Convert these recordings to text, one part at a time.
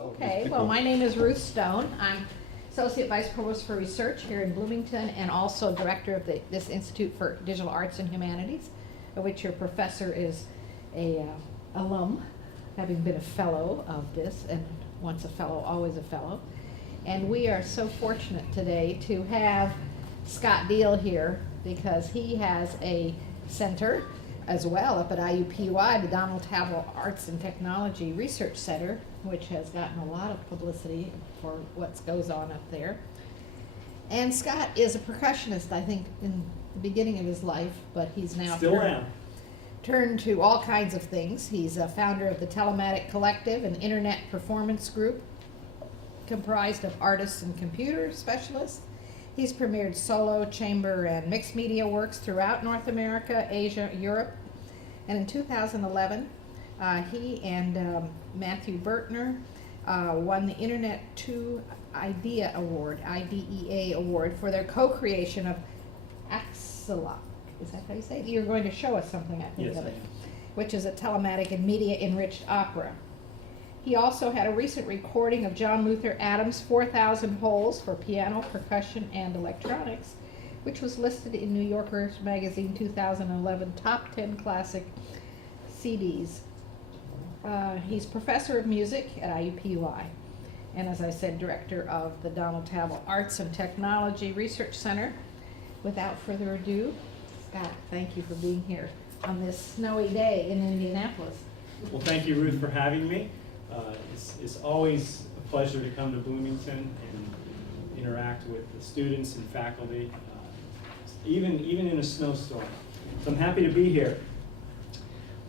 Okay, well, my name is Ruth Stone. I'm Associate Vice Provost for Research here in Bloomington and also Director of this Institute for Digital Arts and Humanities, of which your professor is a alum, having been a fellow of this, and once a fellow, always a fellow. And we are so fortunate today to have Scott Deal here because he has a center as well up at IUPUI, the Donald Tavel Arts and Technology Research Center, which has gotten a lot of publicity for what goes on up there. And Scott is a percussionist, I think, in the beginning of his life, but he's now turned to all kinds of things. He's a founder of the Telematic Collective, an internet performance group comprised of artists and computer specialists. He's premiered solo, chamber, and mixed media works throughout North America, Asia, Europe. And in 2011, he and Matthew Bertner won the Internet 2 IDEA Award, IDEA Award, for their co-creation of Axelock. Is that how you say it? You're going to show us something, I think, yes, of it, which is a telematic and media-enriched opera. He also had a recent recording of John Luther Adams' 4,000 Holes for piano, percussion, and electronics, which was listed in New Yorker Magazine 2011 Top 10 Classic CDs. He's professor of music at IUPUI, and as I said, director of the Donald Tavel Arts and Technology Research Center. Without further ado, Scott, thank you for being here on this snowy day in Indianapolis. Well, thank you, Ruth, for having me. It's always a pleasure to come to Bloomington and interact with the students and faculty, even in a snowstorm. So I'm happy to be here.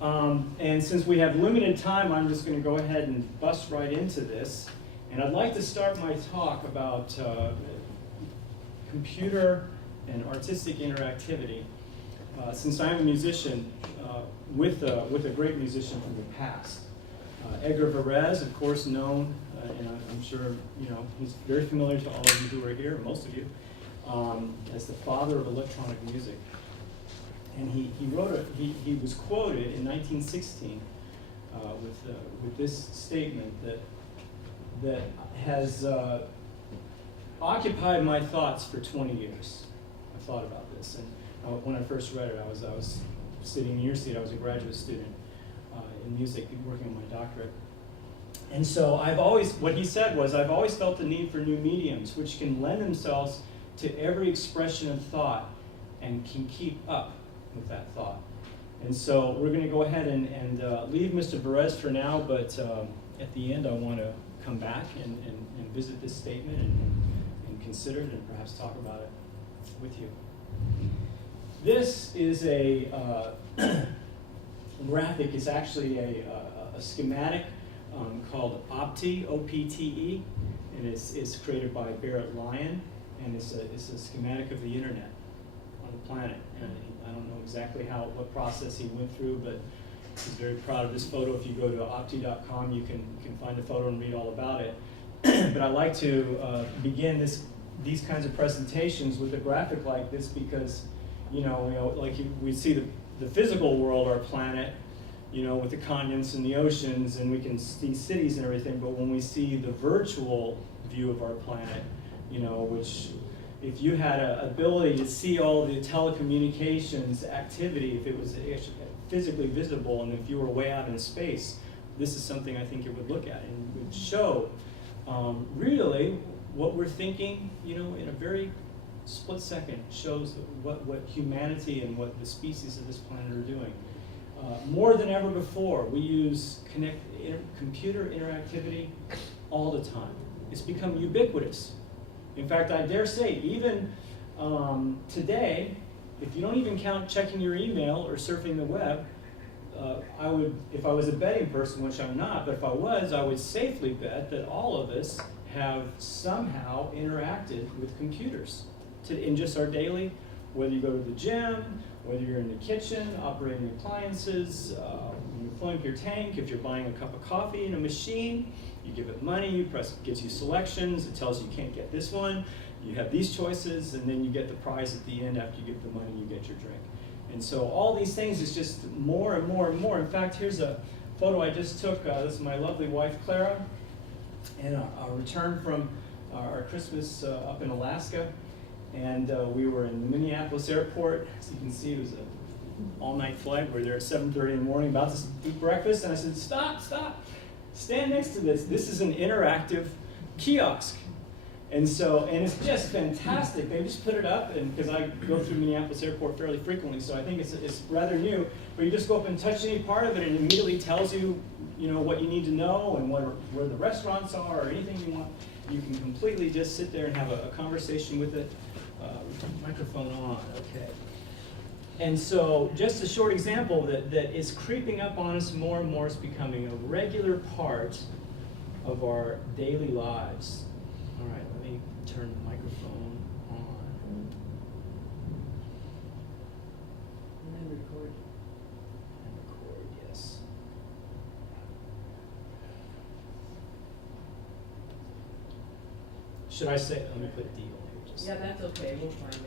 And since we have limited time, I'm just going to go ahead and bust right into this. And I'd like to start my talk about computer and artistic interactivity, since I'm a musician with a great musician from the past. Edgar Varese, of course, known, and I'm sure he's very familiar to all of you who are here, most of you, as the father of electronic music. And he was quoted in 1916 with this statement that has occupied my thoughts for 20 years. I thought about this, and when I first read it, I was sitting in your seat. I was a graduate student in music, working on my doctorate. And so what he said was, I've always felt the need for new mediums which can lend themselves to every expression of thought and can keep up with that thought. And so we're going to go ahead and leave Mr. Varese for now, but at the end I want to come back and visit this statement and consider it and perhaps talk about it with you. This is a graphic. It's actually a schematic called OPTE, O-P-T-E, and it's created by Barrett Lyon, and it's a schematic of the internet on the planet. And I don't know exactly what process he went through, but he's very proud of this photo. If you go to opti.com, you can find the photo and read all about it. But I like to begin these kinds of presentations with a graphic like this because, like we see the physical world, our planet, with the continents and the oceans, and we can see cities and everything, but when we see the virtual view of our planet, which if you had an ability to see all the telecommunications activity, if it was physically visible, and if you were way out in space, this is something I think it would look at and would show really what we're thinking, in a very split second, shows what humanity and what the species of this planet are doing. More than ever before, we use computer interactivity all the time. It's become ubiquitous. In fact, I dare say, even today, if you don't even count checking your email or surfing the web, I would, if I was a betting person, which I'm not, but if I was, I would safely bet that all of us have somehow interacted with computers in just our daily, whether you go to the gym, whether you're in the kitchen, operating appliances, when you're filling up your tank, if you're buying a cup of coffee in a machine, you give it money, it gives you selections, it tells you you can't get this one, you have these choices, and then you get the prize at the end after you get the money, you get your drink. And so all these things is just more and more and more. In fact, here's a photo I just took. This is my lovely wife, Clara. and our return from our Christmas up in Alaska, and we were in Minneapolis Airport. As you can see, it was an all-night flight. We were there at 7:30 in the morning, about to eat breakfast, and I said, stop, stand next to this. This is an interactive kiosk. And it's just fantastic. They just put it up, and because I go through Minneapolis Airport fairly frequently, so I think it's rather new. But you just go up and touch any part of it, and it immediately tells you, what you need to know and where the restaurants are or anything you want. You can completely just sit there and have a conversation with it. Microphone on, okay. And so, just a short example that is creeping up on us more and more. It's becoming a regular part of our daily lives. All right, let me turn the microphone on. And record. And record, yes. Should I say, let me put D on here just. Yeah, that's okay, we'll find it.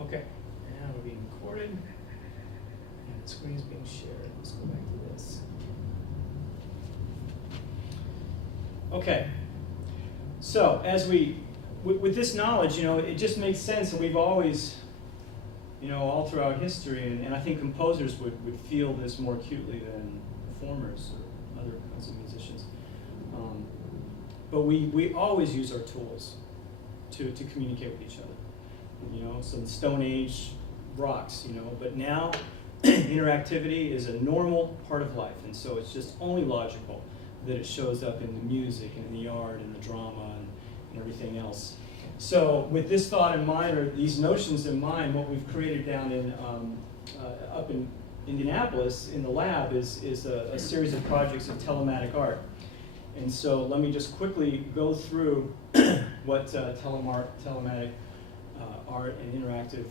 Okay, now we're being recorded, and the screen's being shared. Let's go back to this. Okay, so as with this knowledge, it just makes sense that we've always, all throughout history, and I think composers would feel this more acutely than performers or other kinds of musicians. But we always use our tools to communicate with each other. So the Stone Age rocks, but now interactivity is a normal part of life, and so it's just only logical that it shows up in the music and in the art and the drama and everything else. So with this thought in mind, or these notions in mind, what we've created down in up in Indianapolis in the lab is a series of projects of telematic art. And so let me just quickly go through what telematic art and interactive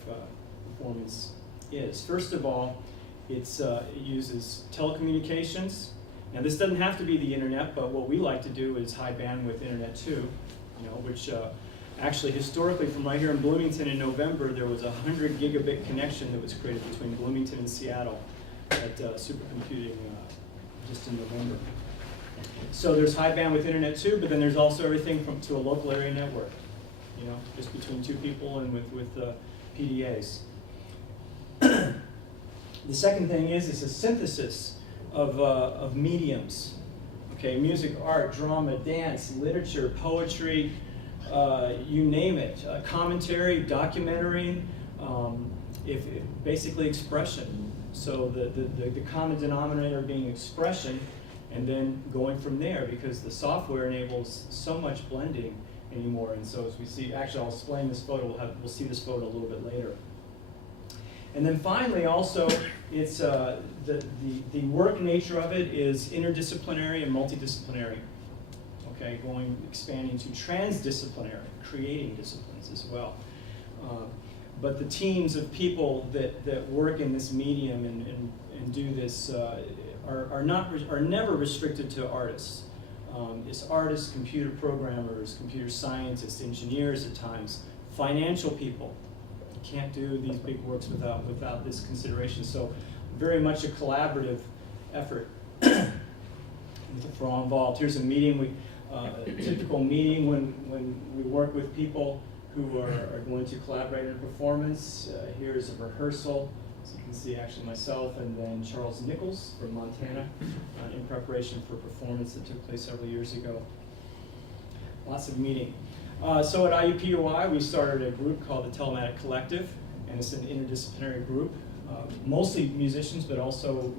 performance is. First of all, it uses telecommunications. Now this doesn't have to be the internet, but what we like to do is high bandwidth internet too, which actually historically from right here in Bloomington in November, there was a 100 gigabit connection that was created between Bloomington and Seattle at supercomputing just in November. So there's high bandwidth internet too, but then there's also everything to a local area network, just between two people and with PDAs. The second thing is it's a synthesis of mediums. Okay, music, art, drama, dance, literature, poetry, you name it. Commentary, documentary, basically expression. So the common denominator being expression, and then going from there, because the software enables so much blending anymore. And so as we see, actually I'll explain this photo, we'll see this photo a little bit later. And then finally also, it's the work nature of it is interdisciplinary and multidisciplinary. Okay, expanding to transdisciplinary, creating disciplines as well. But the teams of people that work in this medium and do this are never restricted to artists. It's artists, computer programmers, computer scientists, engineers at times, financial people. You can't do these big works without this consideration. So very much a collaborative effort for all involved. Here's a meeting, a typical meeting when we work with people who are going to collaborate in a performance. Here's a rehearsal. So you can see actually myself and then Charles Nichols from Montana in preparation for a performance that took place several years ago. Lots of meeting. So at IUPUI, we started a group called the Telematic Collective, and it's an interdisciplinary group, mostly musicians, but also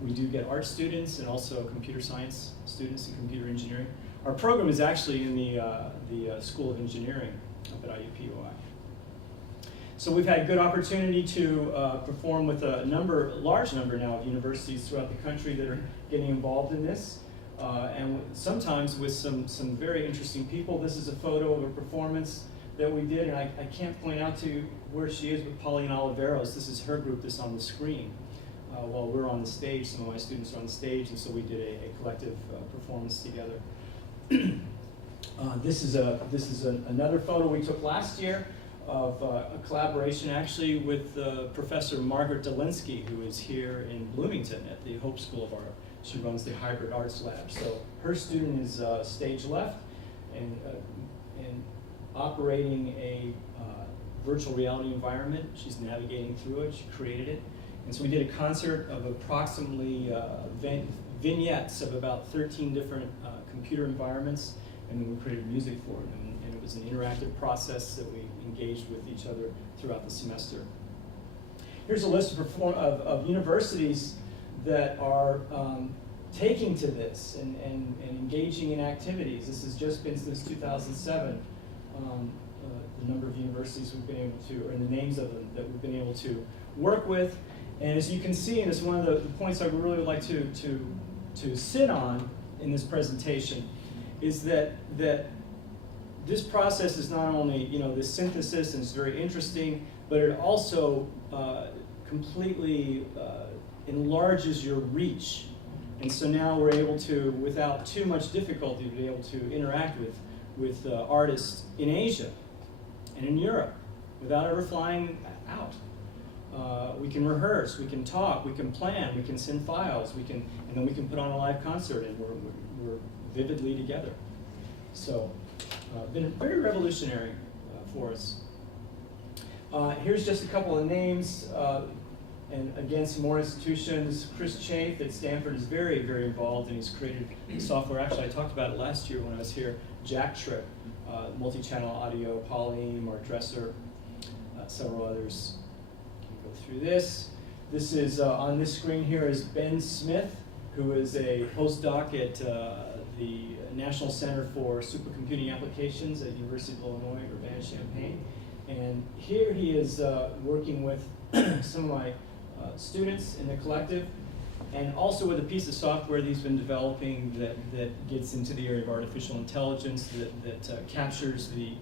we do get art students and also computer science students and computer engineering. Our program is actually in the School of Engineering up at IUPUI. So we've had good opportunity to perform with a large number now of universities throughout the country that are getting involved in this, and sometimes with some very interesting people. This is a photo of a performance that we did, and I can't point out to you where she is with Pauline Oliveros. This is her group that's on the screen. While we're on the stage, some of my students are on the stage, and so we did a collective performance together. This is another photo we took last year of a collaboration actually with Professor Margaret Delinsky, who is here in Bloomington at the Hope School of Art. She runs the Hybrid Arts Lab. So her student is stage left and operating a virtual reality environment. She's navigating through it. She created it. And so we did a concert of approximately vignettes of about 13 different computer environments, and then we created music for it. And it was an interactive process that we engaged with each other throughout the semester. Here's a list of universities that are taking to this and engaging in activities. This has just been since 2007. The number of universities we've been able to, or the names of them that we've been able to work with. And as you can see, and it's one of the points I would really like to sit on in this presentation, is that this process is not only, you know, this synthesis, and it's very interesting, but it also completely enlarges your reach. And so now we're able to, without too much difficulty, be able to interact with artists in Asia and in Europe without ever flying out. We can rehearse, we can talk, we can plan, we can send files, and then we can put on a live concert, and we're vividly together. So, been very revolutionary for us. Here's just a couple of names, and again, some more institutions. Chris Chafe at Stanford is very, very involved, and he's created software. Actually, I talked about it last year when I was here. Jack Trip, multi-channel audio, Pauline, Mark Dresser, several others. Go through this. This is on this screen here is Ben Smith, who is a postdoc at the National Center for Supercomputing Applications at University of Illinois, Urbana-Champaign. And here he is working with some of my students in the collective, and also with a piece of software that he's been developing that gets into the area of artificial intelligence, that captures the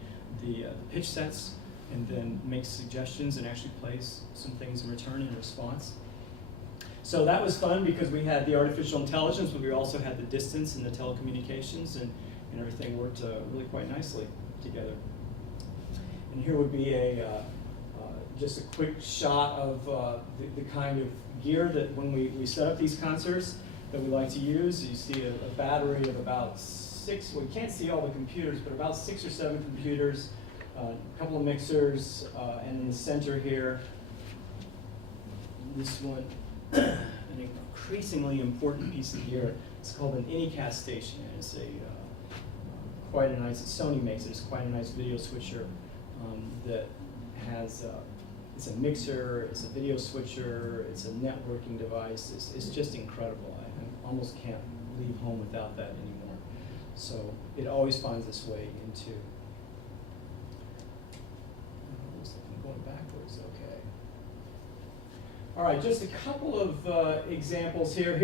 pitch sets and then makes suggestions and actually plays some things in return in response. So that was fun because we had the artificial intelligence, but we also had the distance and the telecommunications, and everything worked really quite nicely together. And here would be just a quick shot of the kind of gear that when we set up these concerts that we like to use. You see a battery of about 6, well, you can't see all the computers, but about 6 or 7 computers, a couple of mixers, and in the center here, this one, an increasingly important piece of gear. It's called an Anycast station, and it's quite a nice, Sony makes it, it's quite a nice video switcher that has, it's a mixer, it's a video switcher, it's a networking device. It's just incredible. I almost can't leave home without that anymore. So it always finds its way into, I'm going backwards, okay. All right, just a couple of examples here.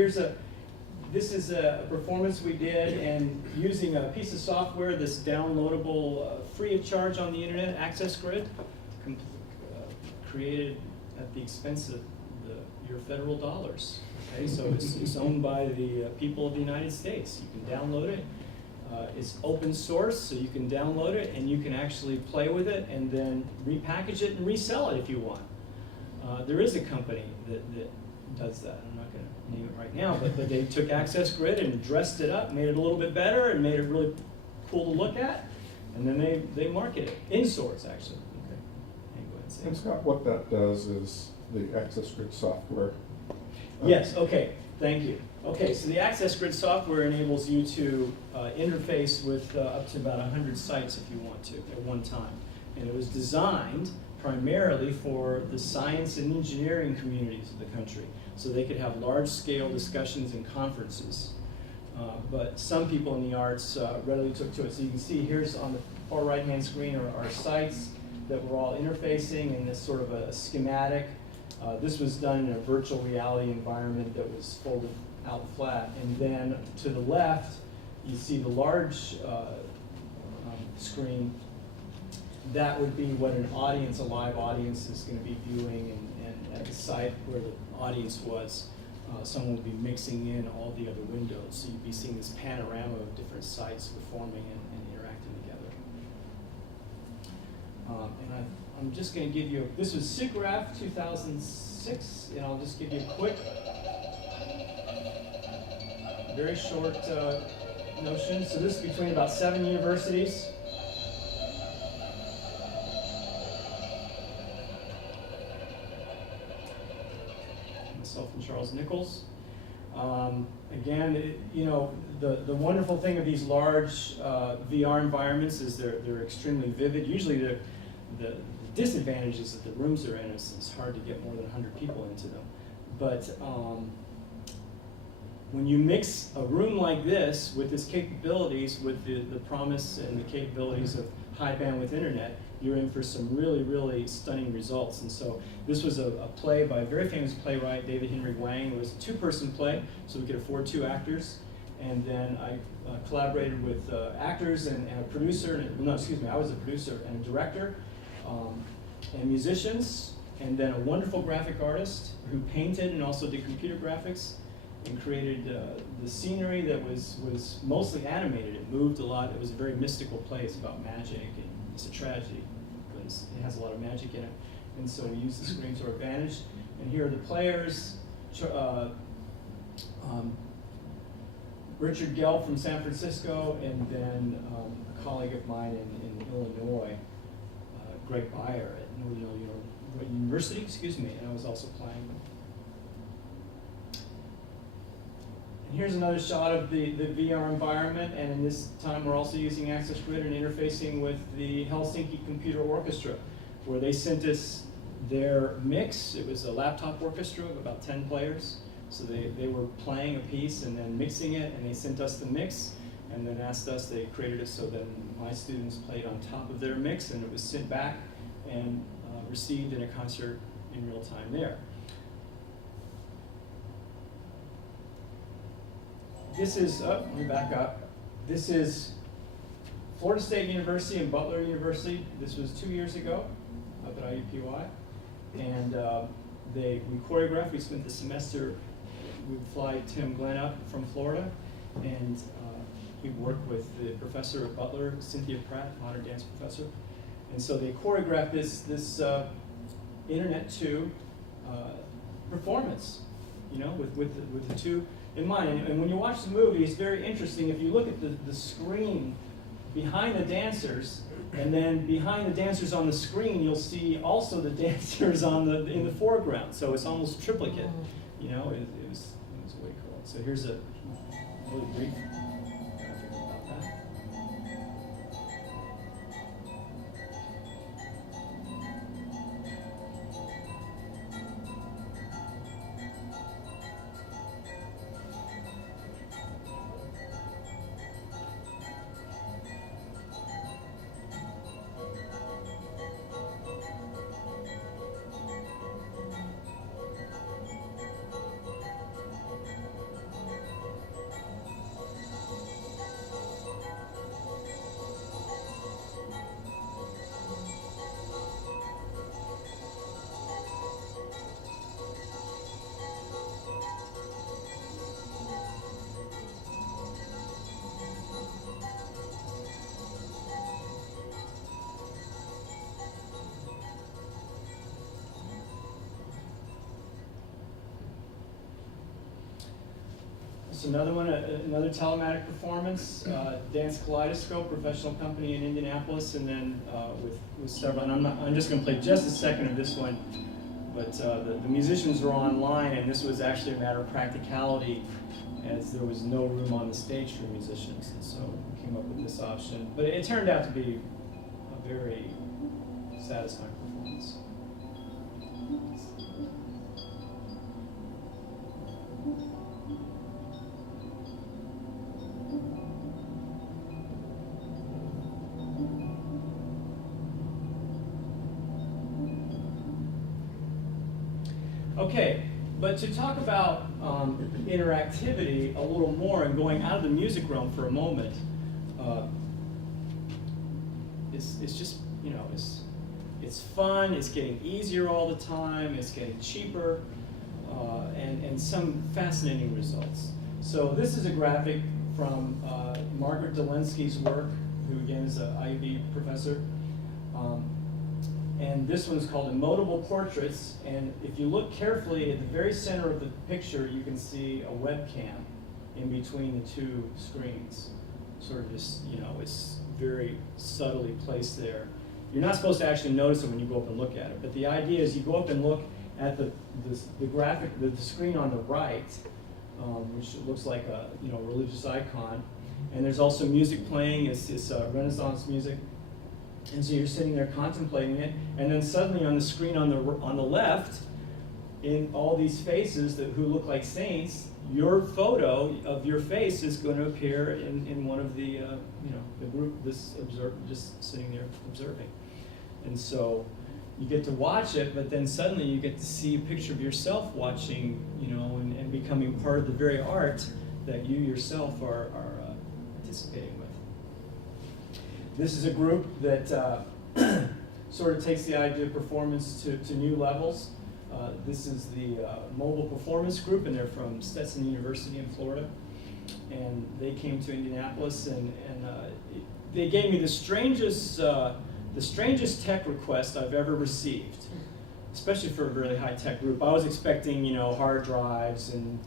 This is a performance we did, and using a piece of software that's downloadable free of charge on the internet, Access Grid, created at the expense of your federal dollars. Okay, so it's owned by the people of the United States. You can download it. It's open source, so you can download it and you can actually play with it and then repackage it and resell it if you want. There is a company that does that. I'm not going to name it right now, but they took Access Grid and dressed it up, made it a little bit better, and made it really cool to look at, and then they market it in source actually. Okay, and go ahead and say. And Scott, what that does is the Access Grid software. Yes. Okay. Thank you. Okay, so the Access Grid software enables you to interface with up to about 100 sites if you want to at one time, and it was designed primarily for the science and engineering communities of the country, so they could have large-scale discussions and conferences. But some people in the arts readily took to it. So you can see here's on the far right-hand screen are our sites that we're all interfacing in this sort of a schematic. This was done in a virtual reality environment that was folded out flat. And then to the left, you see the large screen. That would be what an audience, a live audience, is going to be viewing, and at the site where the audience was, someone would be mixing in all the other windows. So you'd be seeing this panorama of different sites performing and interacting together. And I'm just going to give you, this was SIGGRAPH 2006, and I'll just give you a quick, very short notion. So this is between about 7 universities. Myself and Charles Nichols. Again, the wonderful thing of these large VR environments is they're extremely vivid. Usually the disadvantage is that the rooms they're in, it's hard to get more than 100 people into them. But when you mix a room like this with its capabilities, with the promise and the capabilities of high bandwidth internet, you're in for some really, really stunning results. And so this was a play by a very famous playwright, David Henry Wang. It was a 2-person play, so we could afford 2 actors. And then I collaborated with actors and a producer, I was a producer and a director, and musicians, and then a wonderful graphic artist who painted and also did computer graphics and created the scenery that was mostly animated. It moved a lot. It was a very mystical play. It's about magic, and it's a tragedy because it has a lot of magic in it. And so we used the screen to our advantage. And here are the players. Richard Gell from San Francisco, and then a colleague of mine in Illinois, Greg Beyer at Northern Illinois University, and I was also playing. And here's another shot of the VR environment, and in this time we're also using Access Grid and interfacing with the Helsinki Computer Orchestra, where they sent us their mix. It was a laptop orchestra of about 10 players. So they were playing a piece and then mixing it, and they sent us the mix, and then asked us, they created it so that my students played on top of their mix, and it was sent back and received in a concert in real time there. This is, let me back up. This is Florida State University and Butler University. This was 2 years ago up at IUPUI. And we choreographed. We spent the semester, we'd fly Tim Glenn up from Florida, and he'd work with the professor at Butler, Cynthia Pratt, modern dance professor. And so they choreographed this Internet 2 performance, with the two in mind. And when you watch the movie, it's very interesting. If you look at the screen behind the dancers, and then behind the dancers on the screen, you'll see also the dancers in the foreground. So it's almost triplicate. It was way cool. So here's a really brief graphic about that. So another one, another telematic performance, Dance Kaleidoscope, professional company in Indianapolis, and then with several. And I'm just going to play just a second of this one, but the musicians were online, and this was actually a matter of practicality, as there was no room on the stage for musicians, and so we came up with this option. But it turned out to be a very satisfying performance. Okay, but to talk about interactivity a little more and going out of the music realm for a moment, it's just, it's fun, it's getting easier all the time, it's getting cheaper, and some fascinating results. So this is a graphic from Margaret Dolensky's work, who again is an IUB professor. And this one's called Emotable Portraits. And if you look carefully at the very center of the picture, you can see a webcam in between the two screens. Sort of just, you know, it's very subtly placed there. You're not supposed to actually notice it when you go up and look at it. But the idea is you go up and look at the graphic, the screen on the right, which looks like a, you know, religious icon. And there's also music playing. It's Renaissance music. And so you're sitting there contemplating it, and then suddenly on the screen on the left, in all these faces who look like saints, your photo of your face is going to appear in one of the you know, the group just sitting there observing. And so you get to watch it, but then suddenly you get to see a picture of yourself watching, you know, and becoming part of the very art that you yourself are participating with. This is a group that sort of takes the idea of performance to new levels. This is the Mobile Performance Group, and they're from Stetson University in Florida. And they came to Indianapolis, and they gave me the strangest tech request I've ever received, especially for a really high-tech group. I was expecting, you know, hard drives and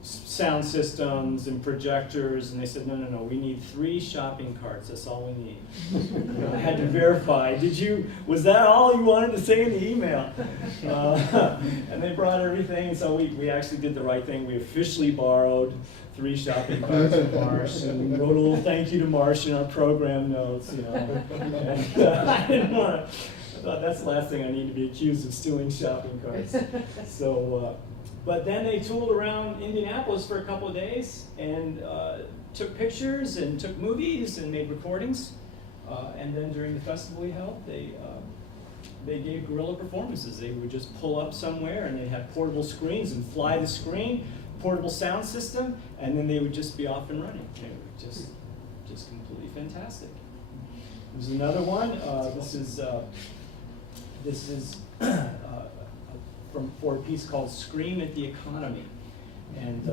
sound systems and projectors, and they said, no, we need 3 shopping carts, that's all we need. You know, I had to verify, was that all you wanted to say in the email? And they brought everything, so we actually did the right thing. We officially borrowed 3 shopping carts from Marsh, and wrote a little thank you to Marsh in our program notes, you know. And, I didn't want to, I thought that's the last thing I need to be accused of stealing shopping carts. So, but then they tooled around Indianapolis for a couple of days and took pictures and took movies and made recordings. And then during the festival we held, they gave guerrilla performances. They would just pull up somewhere and they'd have portable screens and fly the screen, portable sound system, and then they would just be off and running. It was just completely fantastic. There's another one. This is for a piece called "Scream at the Economy," and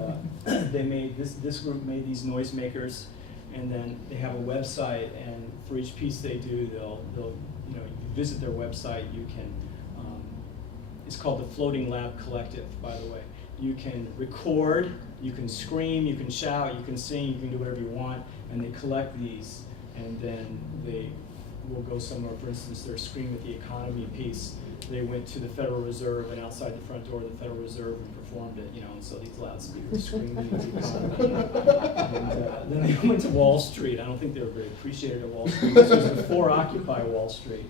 they made this group made these noisemakers, and then they have a website, and for each piece they do, they'll you know, you visit their website. You can it's called the Floating Lab Collective, by the way. You can record, you can scream, you can shout, you can sing, you can do whatever you want, and they collect these, and then they will go somewhere. For instance, their "Scream at the Economy" piece. They went to the Federal Reserve, and outside the front door of the Federal Reserve and performed it, you know, and so these loudspeakers screaming at the economy. And then they went to Wall Street. I don't think they were very appreciated at Wall Street. This was before Occupy Wall Street,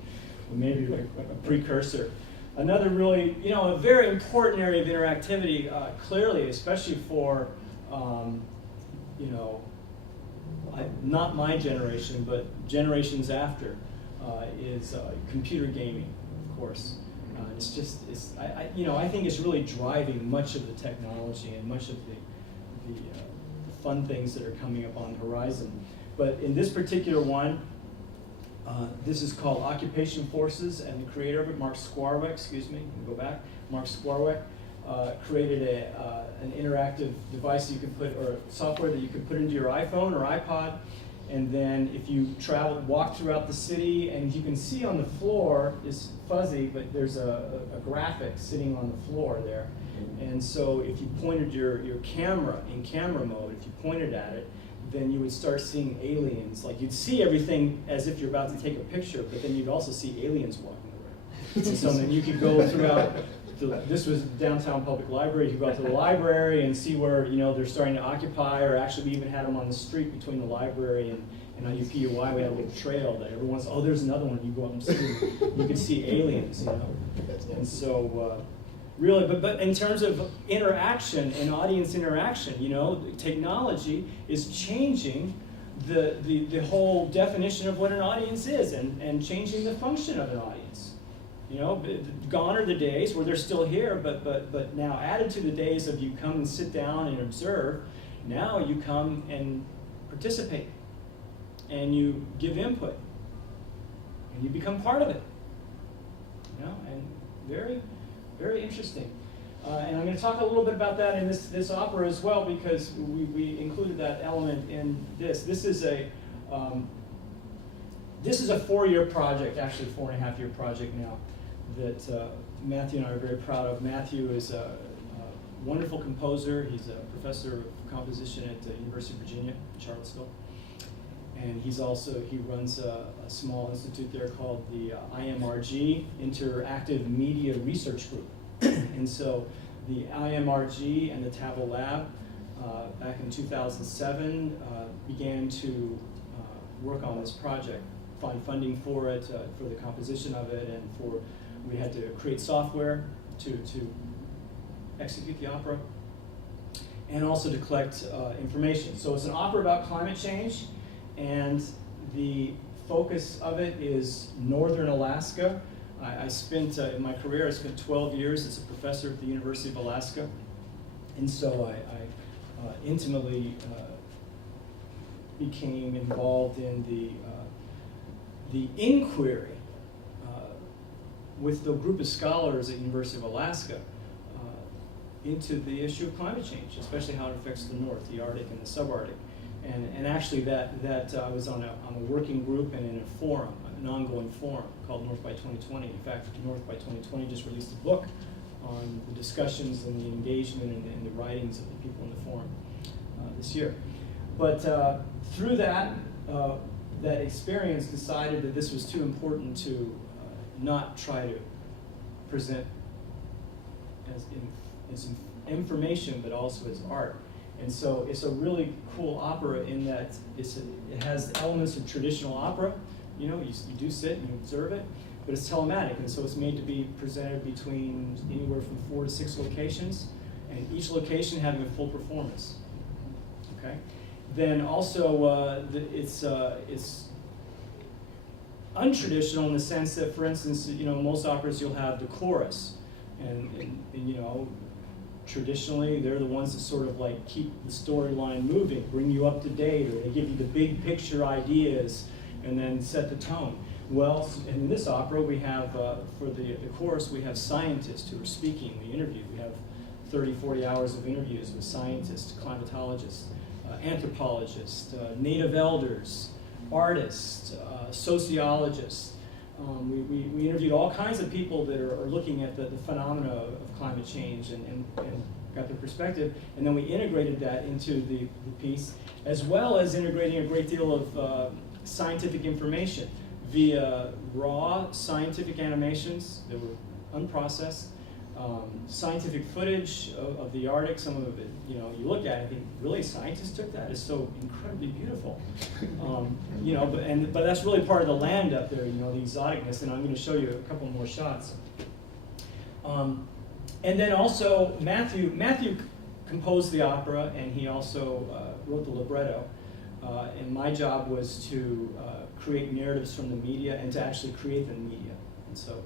or maybe a precursor. Another really, you know, a very important area of interactivity, clearly, especially for, you know, not my generation, but generations after, is computer gaming, of course. I think it's really driving much of the technology and much of the fun things that are coming up on the horizon. But in this particular one, this is called Occupation Forces, and the creator of it, Mark Squarwick, Mark Squarwick, created an interactive device you could put, or software that you could put into your iPhone or iPod. And then if you walk throughout the city, and you can see on the floor, is fuzzy, but there's a graphic sitting on the floor there. And so if you pointed your camera in camera mode, if you pointed at it, then you would start seeing aliens. Like, you'd see everything as if you're about to take a picture, but then you'd also see aliens walking around. And so then you could go throughout. This was downtown public library. You could go out to the library and see where, you know, they're starting to occupy, or actually we even had them on the street between the library and IUPUI. We had a little trail that every once, oh, there's another one. You go up and see, you could see aliens, you know. And so really, but in terms of interaction and audience interaction, you know, technology is changing the whole definition of what an audience is, and changing the function of an audience. You know, gone are the days where they're still here, but now added to the days of you come and sit down and observe. Now you come and participate, and you give input, and you become part of it. You know, and very, very interesting. And I'm going to talk a little bit about that in this opera as well, because we included that element in this. This is This is a 4-year project, actually 4.5-year project now, that Matthew and I are very proud of. Matthew is a wonderful composer. He's a professor of composition at the University of Virginia, Charlottesville. And he runs a small institute there called the IMRG, Interactive Media Research Group. And so the IMRG and the Tavel Lab, back in 2007, began to work on this project, find funding for it, for the composition of it, and we had to create software to execute the opera, and also to collect information. So it's an opera about climate change, and the focus of it is northern Alaska. I spent, in my career, I spent 12 years as a professor at the University of Alaska, and so I intimately became involved in the inquiry with the group of scholars at University of Alaska into the issue of climate change, especially how it affects the North, the Arctic and the subarctic. And actually that I was on a working group and in a forum, an ongoing forum called North by 2020. In fact, North by 2020 just released a book on the discussions and the engagement and the writings of the people in the forum this year. But through that experience, decided that this was too important to not try to present as information, but also as art. And so it's a really cool opera in that it has elements of traditional opera. You know, you do sit and you observe it, but it's telematic, and so it's made to be presented between anywhere from 4 to 6 locations, and each location having a full performance. Okay. Then also it's untraditional in the sense that, for instance, you know, most operas you'll have the chorus, and you know, traditionally they're the ones that sort of like keep the storyline moving, bring you up to date, or they give you the big picture ideas and then set the tone. Well, in this opera we have, for the chorus, we have scientists who are speaking, we interview. We have 30, 40 hours of interviews with scientists, climatologists, anthropologists, native elders, artists, sociologists. We interviewed all kinds of people that are looking at the phenomena of climate change and got their perspective, and then we integrated that into the piece, as well as integrating a great deal of scientific information via raw scientific animations that were unprocessed, scientific footage of the Arctic. Some of it, you know, you look at it and think, really, scientists took that? It's so incredibly beautiful. You know, but that's really part of the land up there, you know, the exoticness, and I'm going to show you a couple more shots. And then also, Matthew composed the opera, and he also wrote the libretto. And my job was to create narratives from the media and to actually create the media. And so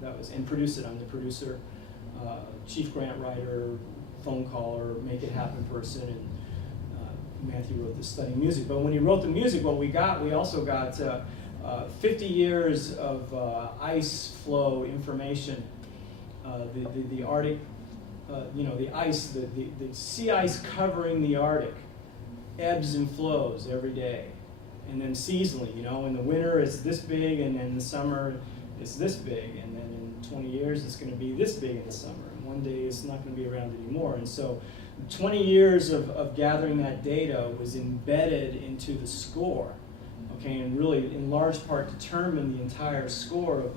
that was, and produce it. I'm the producer, chief grant writer, phone caller, make it happen person, and Matthew wrote the studying music. But when he wrote the music, what we also got 50 years of ice flow information, the Arctic, you know, the ice, the sea ice covering the Arctic, ebbs and flows every day, and then seasonally, you know, in the winter it's this big, and in the summer it's this big, and then in 20 years it's going to be this big in the summer, and one day it's not going to be around anymore. And so 20 years of gathering that data was embedded into the score, okay, and really in large part determined the entire score of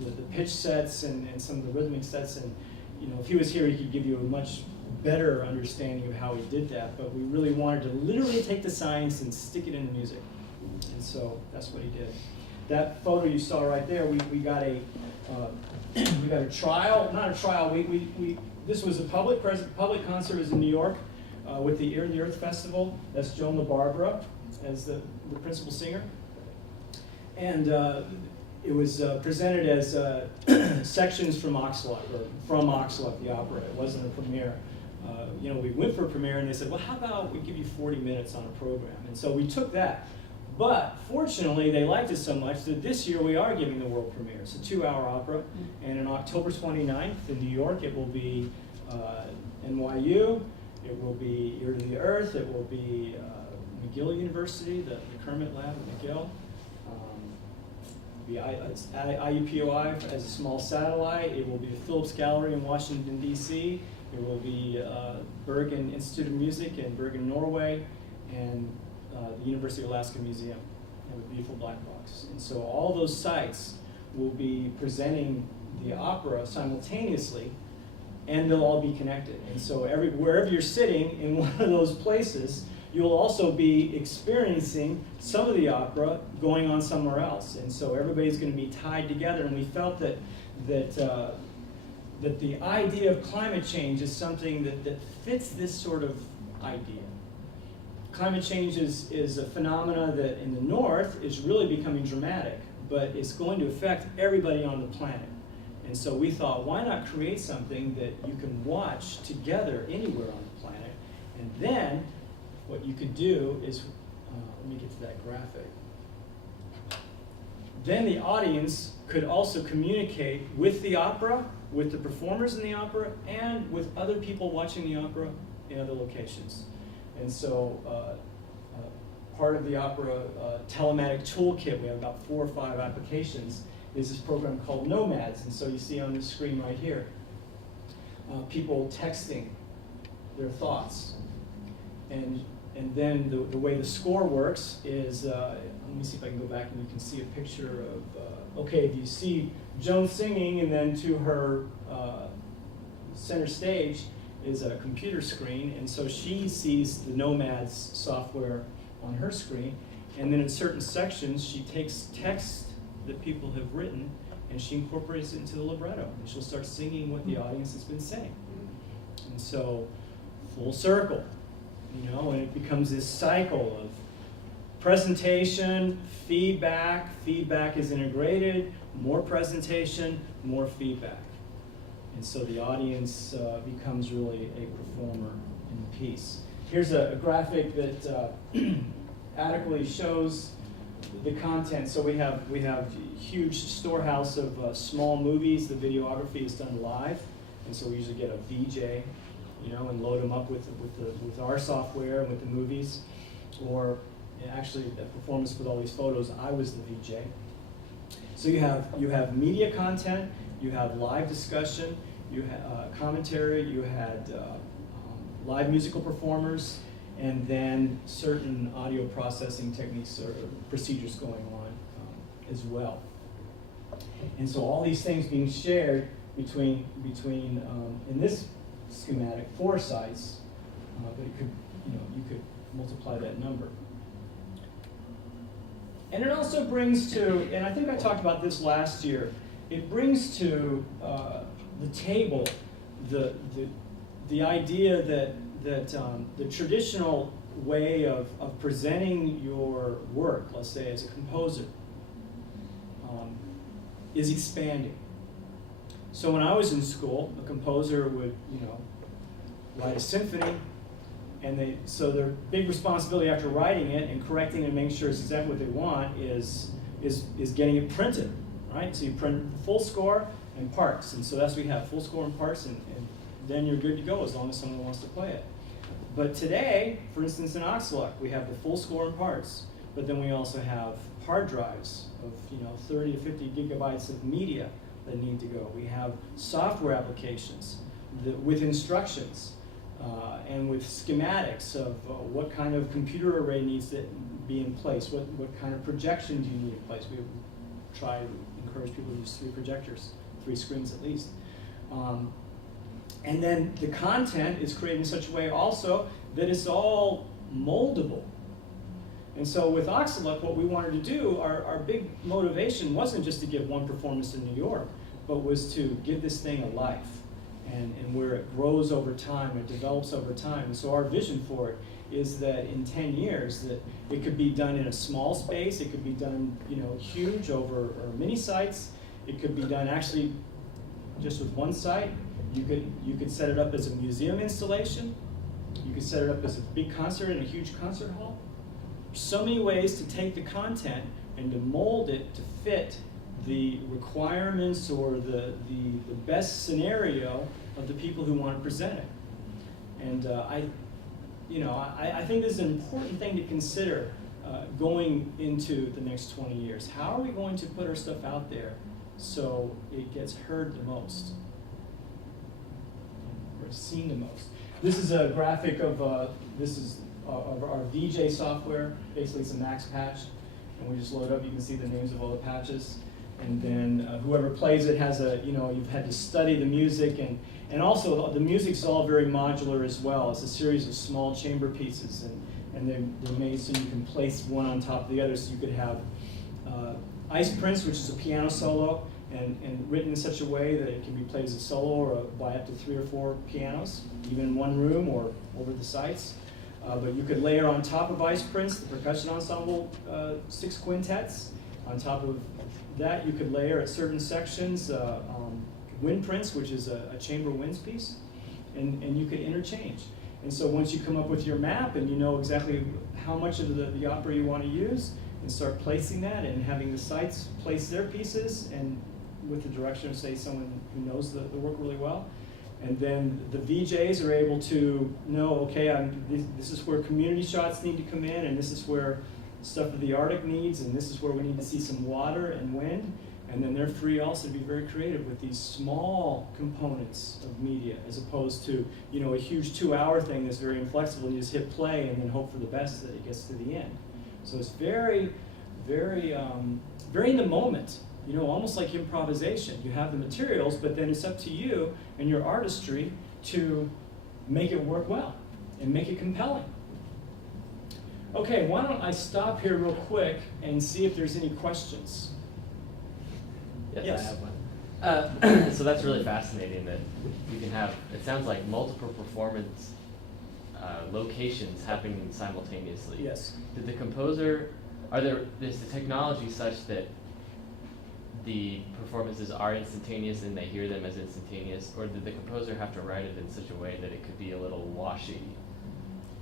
the pitch sets and some of the rhythmic sets. And you know, if he was here, he could give you a much better understanding of how he did that, but we really wanted to literally take the science and stick it in the music, and so that's what he did. That photo you saw right there, we got a we got a trial, not a trial. This was a public concert. It was in New York with the Ear of the Earth Festival. That's Joan LaBarbera as the principal singer, and it was presented as sections from Oxlock, or from Oxlock, the opera. It wasn't a premiere. You know, we went for a premiere, and they said, well, how about we give you 40 minutes on a program? And so we took that. But fortunately, they liked it so much that this year we are giving the world premiere. It's a 2-hour opera, and on October 29th in New York, it will be NYU, it will be Ear to the Earth, it will be McGill University, the Kermit Lab at McGill, It's IUPUI as a small satellite. It will be the Phillips Gallery in Washington, D.C. It will be Bergen Institute of Music in Bergen, Norway, and the University of Alaska Museum. Have a beautiful black box. And so all those sites will be presenting the opera simultaneously, and they'll all be connected. And so wherever you're sitting in one of those places, you'll also be experiencing some of the opera going on somewhere else. And so everybody's going to be tied together. And we felt that the idea of climate change is something that fits this sort of idea. Climate change is a phenomena that in the north is really becoming dramatic, but it's going to affect everybody on the planet. And so we thought, why not create something that you can watch together anywhere on the planet? And then what you could do is, let me get to that graphic. Then the audience could also communicate with the opera, with the performers in the opera, and with other people watching the opera in other locations. And so part of the opera telematic toolkit, we have about 4 or 5 applications, is this program called Nomads. And so you see on the screen right here, people texting their thoughts. And then the way the score works is, let me see if I can go back and you can see a picture of, okay, you see Joan singing, and then to her center stage is a computer screen, and so she sees the Nomads software on her screen, and then in certain sections she takes text that people have written and she incorporates it into the libretto, and she'll start singing what the audience has been saying. And so, full circle, you know, and it becomes this cycle of presentation, feedback is integrated, more presentation, more feedback. And so the audience becomes really a performer in the piece. Here's a graphic that adequately shows the content. So we have a huge storehouse of small movies. The videography is done live, and so we usually get a VJ, you know, and load them up with our software and with the movies. Or actually, the performance with all these photos, I was the VJ. So you have media content, you have live discussion, you have commentary, you had live musical performers, and then certain audio processing techniques or procedures going on as well. And so all these things being shared between in this schematic 4 sites, but it could, you could multiply that number. And it also brings to, and I think I talked about this last year, it brings to the table the idea that the traditional way of presenting your work, let's say as a composer, is expanding. So when I was in school, a composer would, write a symphony, and so their big responsibility after writing it and correcting it and making sure it's exactly what they want is getting it printed, right? So you print full score and parts, and so that's what we have, full score and parts, and then you're good to go as long as someone wants to play it. But today, for instance, in Oxlock, we have the full score and parts, but then we also have hard drives of 30 to 50 gigabytes of media that need to go. We have software applications with instructions and with schematics of what kind of computer array needs to be in place, what kind of projection do you need in place. We try to encourage people to use 3 projectors, 3 screens at least. And then the content is created in such a way also that it's all moldable. And so with Oxalock, what we wanted to do, our big motivation wasn't just to give one performance in New York, but was to give this thing a life. And where it grows over time, it develops over time. And so our vision for it is that in 10 years, that it could be done in a small space, it could be done huge over or mini sites, it could be done actually just with one site. You could set it up as a museum installation, you could set it up as a big concert in a huge concert hall. So many ways to take the content and to mold it to fit the requirements or the best scenario of the people who want to present it. And I think this is an important thing to consider going into the next 20 years. How are we going to put our stuff out there so it gets heard the most, or seen the most? This is a graphic of of our VJ software. Basically, it's a max patch, and we just load up. You can see the names of all the patches, and then whoever plays it has a, you've had to study the music, and also the music's all very modular as well. It's a series of small chamber pieces, and they're made so you can place one on top of the other. So you could have Ice Prince, which is a piano solo, and written in such a way that it can be played as a solo or by up to 3 or 4 pianos, even in one room or over the sites. But you could layer on top of Ice Prince, the percussion ensemble, 6 quintets. On top of that, you could layer at certain sections Wind Prince, which is a chamber winds piece, and you could interchange. And so once you come up with your map and you know exactly how much of the opera you want to use, and start placing that and having the sites place their pieces, and with the direction of, say, someone who knows the work really well. And then the VJs are able to know, okay, this is where community shots need to come in, and this is where stuff of the Arctic needs, and this is where we need to see some water and wind. And then they're free also to be very creative with these small components of media, as opposed to, a huge 2-hour thing that's very inflexible. You just hit play and then hope for the best that it gets to the end. So it's very, very, very in the moment. Almost like improvisation. You have the materials, but then it's up to you and your artistry to make it work well and make it compelling. Okay, why don't I stop here real quick and see if there's any questions? Yes, Yes. I have one. So that's really fascinating that you can have, it sounds like multiple performance locations happening simultaneously. Yes. Did the composer, is the technology such that the performances are instantaneous and they hear them as instantaneous, or did the composer have to write it in such a way that it could be a little washy?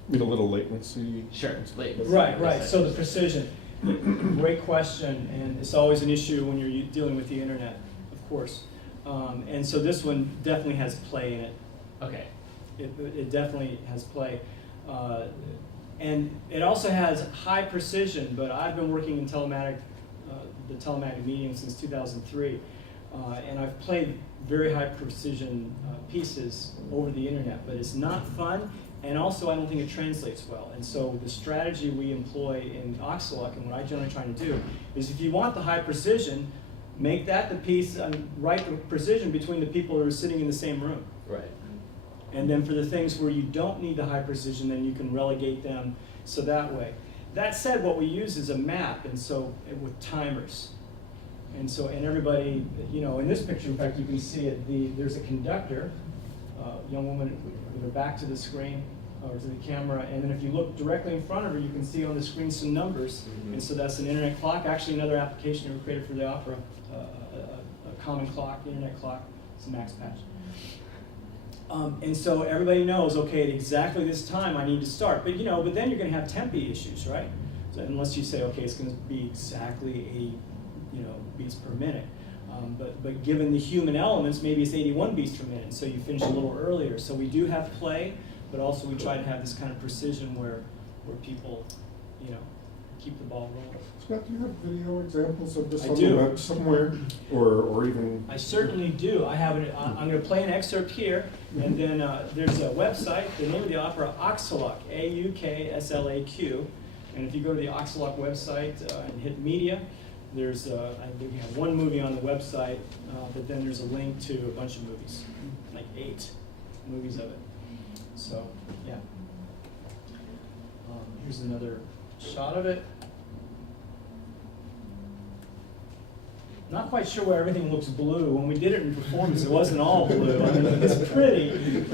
With a little latency. Sure, latency. Right. So the precision. Great question, and it's always an issue when you're dealing with the internet, of course. And so this one definitely has play in it. Okay. It definitely has play. And it also has high precision, but I've been working in telematic, the telematic medium since 2003. And I've played very high precision pieces over the internet, but it's not fun. And also, I don't think it translates well. And so the strategy we employ in Oxalock, and what I generally try to do, is if you want the high precision, make that the piece, write the precision between the people who are sitting in the same room. Right. And then for the things where you don't need the high precision, then you can relegate them so that way. That said, what we use is a map, and so with timers. And so, and everybody, in this picture, in fact, you can see it, there's a conductor, young woman with her back to the screen, or to the camera, and then if you look directly in front of her, you can see on the screen some numbers, and so that's an internet clock, actually another application we created for the opera, a common clock, internet clock, it's a max patch. And so everybody knows, okay, at exactly this time I need to start, but but then you're going to have tempi issues, right? So unless you say, okay, it's going to be exactly 80, beats per minute. But given the human elements, maybe it's 81 beats per minute, so you finish a little earlier. So we do have play, but also we try to have this kind of precision where people, keep the ball rolling. Scott, do you have video examples of this I on do. the web somewhere, or even? I certainly do. I have it. I'm going to play an excerpt here, and then there's a website. The name of the opera, Oxalock, A-U-K-S-L-A-Q. And if you go to the Oxalock website and hit media, there's I think we have one movie on the website, but then there's a link to a bunch of movies, like 8 movies of it. So yeah. Here's another shot of it. Not quite sure why everything looks blue. When we did it in performance, it wasn't all blue. I mean, it's pretty.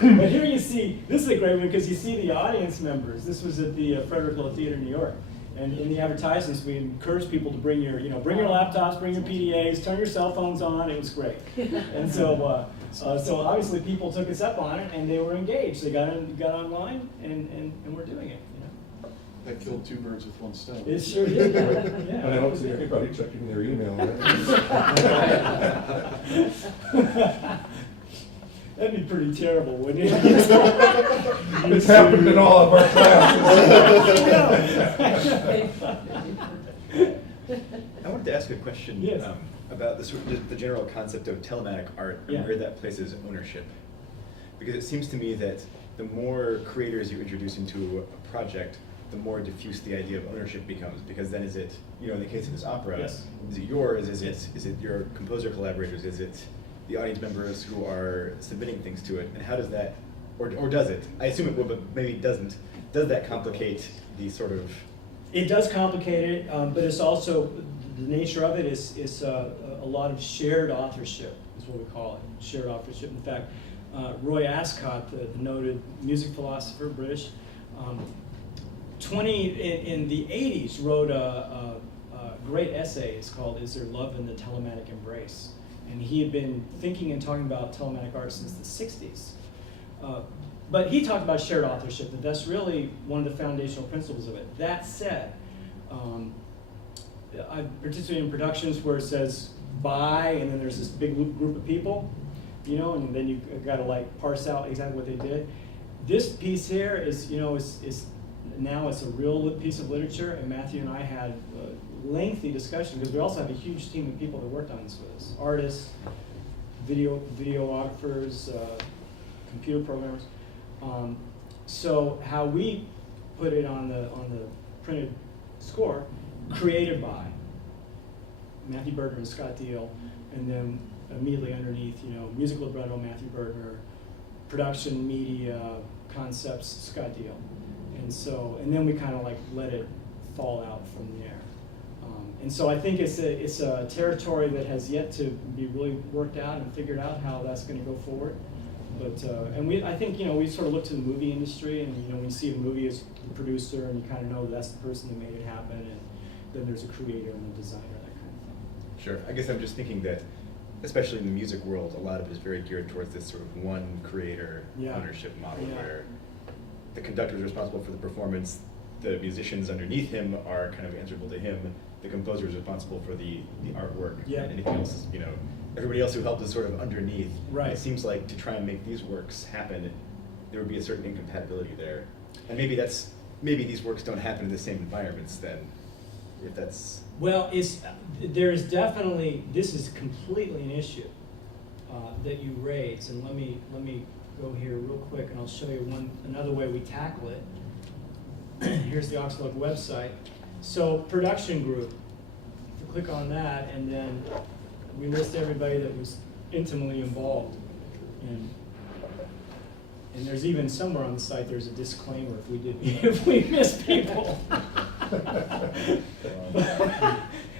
But here you see, this is a great one because you see the audience members. This was at the Frederick Law Theater in New York. And in the advertisements, we encourage people to bring your, bring your laptops, bring your PDAs, turn your cell phones on. It was great. And so, so obviously people took us up on it, and they were engaged. They got online, and we're doing it. That killed 2 birds with 1 stone. It sure did. And I Yeah. don't see anybody checking their email. That'd be pretty terrible, wouldn't it? It's happened in all of our classes. I wanted to ask a question Yes. about the general concept of telematic art and Yeah. where that places ownership. Because it seems to me that the more creators you introduce into a project, the more diffuse the idea of ownership becomes. Because then is it, in the case of this opera, Yes. is it yours? Is it your composer collaborators? Is it the audience members who are submitting things to it? And how does that, or does it? I assume it would, but maybe it doesn't. Does that complicate the sort of? It does complicate it, but it's also, the nature of it is a lot of shared authorship, is what we call it, shared authorship. In fact, Roy Ascott, the noted music philosopher, British, in the 80s wrote a great essay. It's called "Is There Love in the Telematic Embrace?" And he had been thinking and talking about telematic art since the 60s. But he talked about shared authorship, that that's really one of the foundational principles of it. That said, I participate in productions where it says by, and then there's this big group of people, and then you gotta parse out exactly what they did. This piece here is, now it's a real piece of literature, and Matthew and I had a lengthy discussion, because we also have a huge team of people that worked on this with us. Artists, videographers, computer programmers. So how we put it on the printed score, created by Matthew Berger and Scott Deal, and then immediately underneath, music libretto, Matthew Berger, production, media, concepts, Scott Deal. And then we kind of let it fall out from there. And so I think it's a territory that has yet to be really worked out and figured out how that's going to go forward. But I think we sort of look to the movie industry, and when you see a movie as the producer, and you kind of know that's the person that made it happen, and then there's a creator and a designer, that kind of thing. Sure. I guess I'm just thinking that, especially in the music world, a lot of it is very geared towards this sort of one creator ownership model, where the conductor is responsible for the performance, the musicians underneath him are kind of answerable to him, the composer is responsible for the artwork, and anything else is, everybody else who helped is sort of underneath. Right. It seems like to try and make these works happen, there would be a certain incompatibility there. And maybe these works don't happen in the same environments then, if that's... Well, there's definitely, this is completely an issue that you raise, and let me go here real quick, and I'll show you another way we tackle it. Here's the Oxlock website. So production group, you click on that, and then we list everybody that was intimately involved. And there's even somewhere on the site there's a disclaimer if we miss people.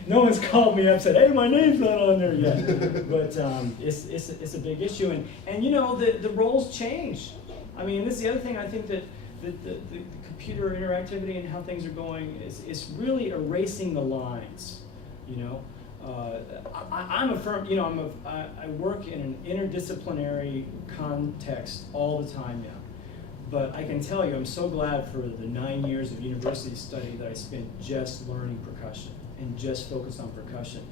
No one's called me up and said, "Hey, my name's not on there yet." But it's a big issue, and the roles change. I mean, this is the other thing I think that the computer interactivity and how things are going is really erasing the lines. I'm a firm, I work in an interdisciplinary context all the time now. But I can tell you, I'm so glad for the 9 years of university study that I spent just learning percussion and just focused on percussion.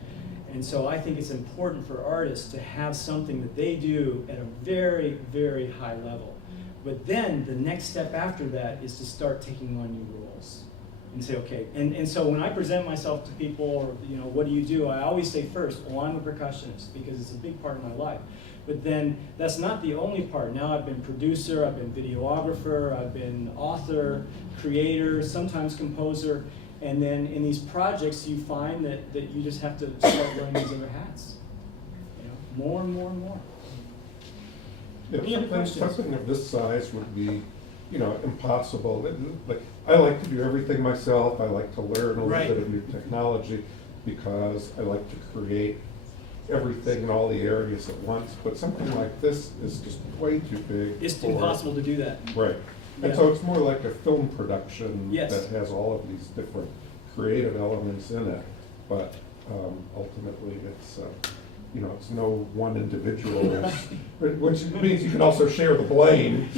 And so I think it's important for artists to have something that they do at a very, very high level. But then the next step after that is to start taking on new roles. And say, okay, and so when I present myself to people, or what do you do? I always say first, well, I'm a percussionist, because it's a big part of my life. But then that's not the only part. Now I've been producer, I've been videographer, I've been author, creator, sometimes composer, and then in these projects you find that you just have to start wearing these other hats. More and more and more. Any other questions? Something of this size would be, impossible. Like, I like to do everything myself. I like to learn a little bit of new technology, because I like to create everything in all the areas at once. But something like this is just way too big. It's impossible to do that. Right. And so it's more like a film production that has all of these different creative elements in it. But ultimately, it's it's no one individual, which means you can also share the blame.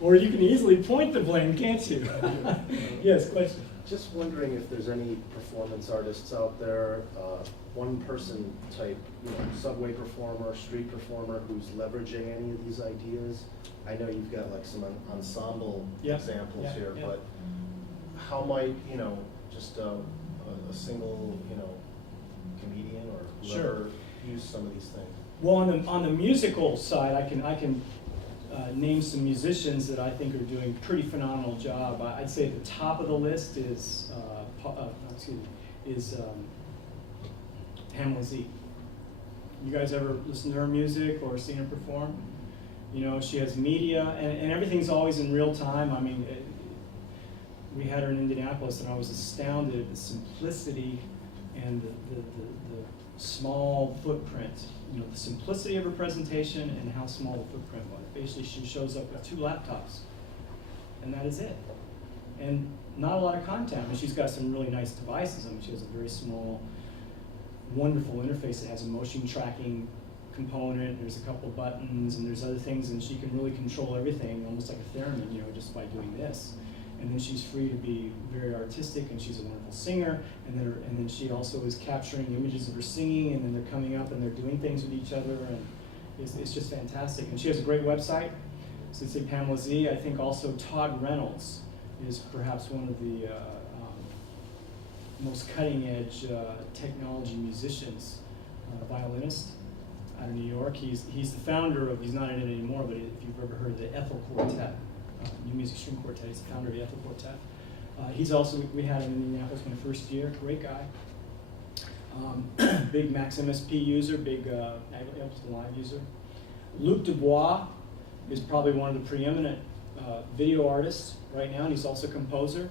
Or you can easily point the blame, can't you? Yes, question. Just wondering if there's any performance artists out there, one-person type, subway performer, street performer, who's leveraging any of these ideas. I know you've got like some ensemble examples here, but how might just a single comedian or whoever use some of these things? Well, on the musical side, I can name some musicians that I think are doing a pretty phenomenal job. I'd say at the top of the list is Pamela Z. You guys ever listen to her music or seen her perform? She has media, and everything's always in real time. I mean, we had her in Indianapolis, and I was astounded at the simplicity and the small footprint. The simplicity of her presentation and how small the footprint was. Basically, she shows up with 2 laptops, and that is it. And not a lot of content. I mean, she's got some really nice devices. I mean, she has a very small, wonderful interface that has a motion tracking component. There's a couple buttons, and there's other things, and she can really control everything, almost like a theremin, just by doing this. And then she's free to be very artistic, and she's a wonderful singer. And then she also is capturing images of her singing, and then they're coming up and they're doing things with each other, and it's just fantastic. And she has a great website. So say Pamela Z. I think also Todd Reynolds is perhaps one of the most cutting-edge technology musicians, violinist out of New York. He's the founder of, he's not in it anymore, but if you've ever heard of the Ethel Quartet, New Music String Quartet, he's the founder of the Ethel Quartet. He's also, we had him in Indianapolis my first year, great guy. Big Max MSP user, big Ableton Live user. Luc Dubois is probably one of the preeminent video artists right now, and he's also a composer.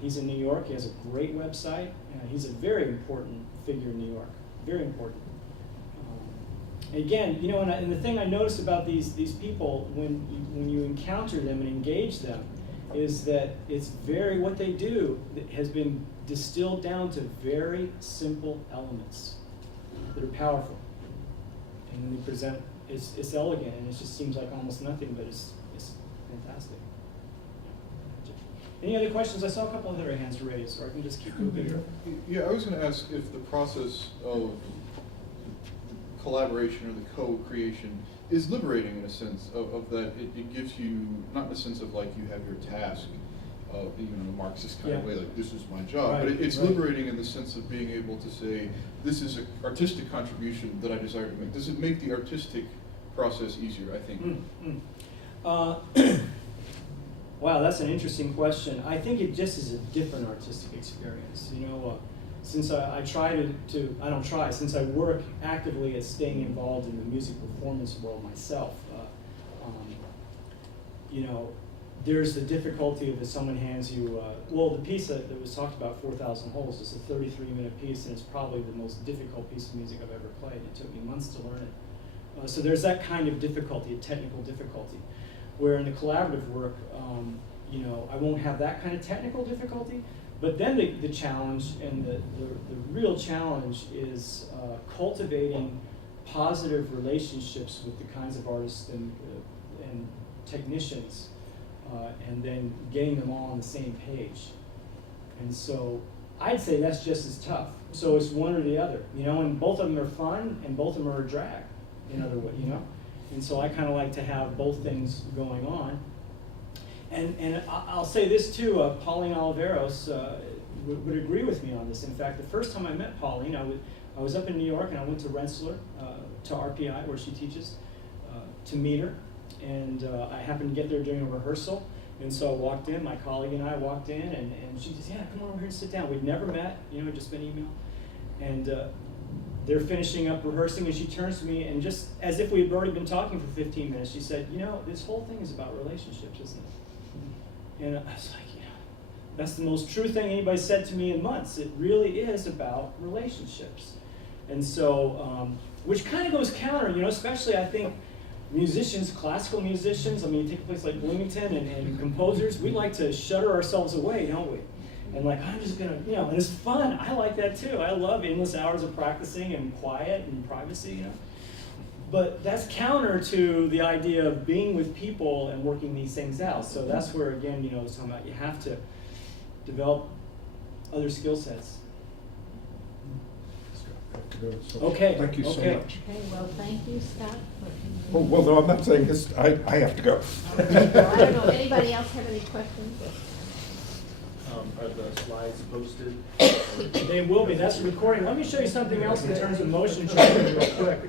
He's in New York, he has a great website. He's a very important figure in New York, very important. Again, and the thing I notice about these people when you encounter them and engage them is that it's what they do has been distilled down to very simple elements that are powerful. And then they present, it's elegant, and it just seems like almost nothing, but it's fantastic. Any other questions? I saw a couple of other hands raised, or I can just keep moving. Yeah, I was going to ask if the process of collaboration or the co-creation is liberating in a sense of that it gives you, not in the sense of like you have your task of, a Marxist kind of way, like this is my job, but it's liberating in the sense of being able to say, this is an artistic contribution that I desire to make. Does it make the artistic process easier, I think? Wow, that's an interesting question. I think it just is a different artistic experience. Since I since I work actively at staying involved in the music performance world myself, there's the difficulty of if someone hands you, the piece that was talked about, 4,000 Holes, is a 33-minute piece, and it's probably the most difficult piece of music I've ever played. It took me months to learn it. So there's that kind of difficulty, a technical difficulty. Where in the collaborative work, I won't have that kind of technical difficulty, but then the challenge and the real challenge is cultivating positive relationships with the kinds of artists and technicians, and then getting them all on the same page. And so I'd say that's just as tough. So it's one or the other, and both of them are fun and both of them are a drag, in other words, And so I kind of like to have both things going on. And I'll say this too, Pauline Oliveros would agree with me on this. In fact, the first time I met Pauline, I was up in New York and I went to Rensselaer, to RPI, where she teaches, to meet her. And I happened to get there during a rehearsal. And so I walked in, my colleague and I walked in, and she says, yeah, come on over here and sit down. We'd never met, just been email. And they're finishing up rehearsing, and she turns to me, and just as if we had already been talking for 15 minutes, she said, this whole thing is about relationships, isn't it? And I was like, that's the most true thing anybody said to me in months. It really is about relationships. And so, which kind of goes counter, especially I think musicians, classical musicians, you take a place like Bloomington and composers, we like to shutter ourselves away, don't we? And I'm just gonna, and it's fun. I like that too. I love endless hours of practicing and quiet and privacy, But that's counter to the idea of being with people and working these things out. So that's where, again, I was talking about, you have to develop other skill sets. So, Okay, Thank you so okay. much. Okay, well, thank you, Scott. for- Oh, well, no, I'm not saying this, I have to go. Well, I don't know, anybody else have any questions? Are the slides posted? They will be, that's a recording. Let me show you something else in terms of motion tracking real quick.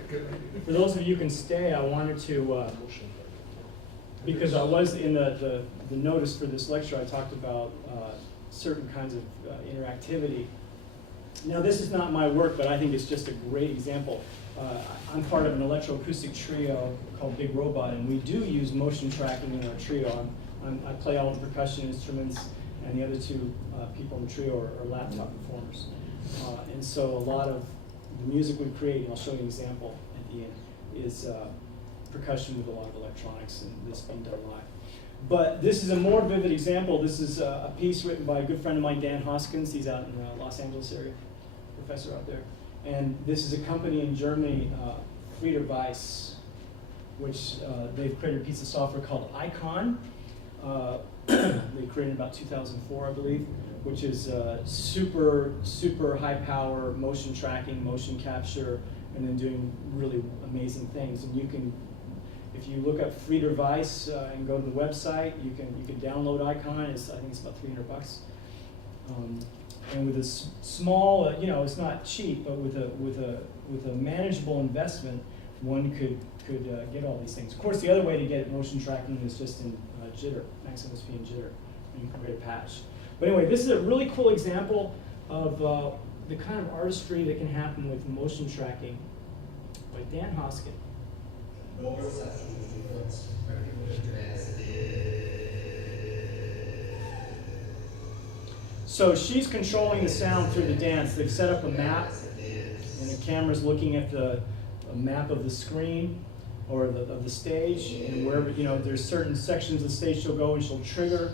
For those of you who can stay, I wanted to, because I was in the notice for this lecture, I talked about certain kinds of interactivity. Now, this is not my work, but I think it's just a great example. I'm part of an electroacoustic trio called Big Robot, and we do use motion tracking in our trio. I play all the percussion instruments, and the other two people in the trio are laptop performers. And so a lot of the music we create, and I'll show you an example at the end, is percussion with a lot of electronics, and this being done live. But this is a more vivid example. This is a piece written by a good friend of mine, Dan Hoskins. He's out in the Los Angeles area, professor out there. And this is a company in Germany, Frieder Weiss, which they've created a piece of software called Icon. They created about 2004, I believe, which is super, super high power motion tracking, motion capture, and then doing really amazing things. And you can, if you look up Frieder Weiss and go to the website, you can download Icon. I think it's about $300. And with a small, it's not cheap, but with a manageable investment, one could get all these things. Of course, the other way to get motion tracking is just in jitter, maximum speed and jitter, and you can create a patch. But anyway, this is a really cool example of the kind of artistry that can happen with motion tracking by Dan Hoskin. So she's controlling the sound through the dance. They've set up a map, and the camera's looking at a map of the screen or of the stage, and wherever, there's certain sections of the stage she'll go and she'll trigger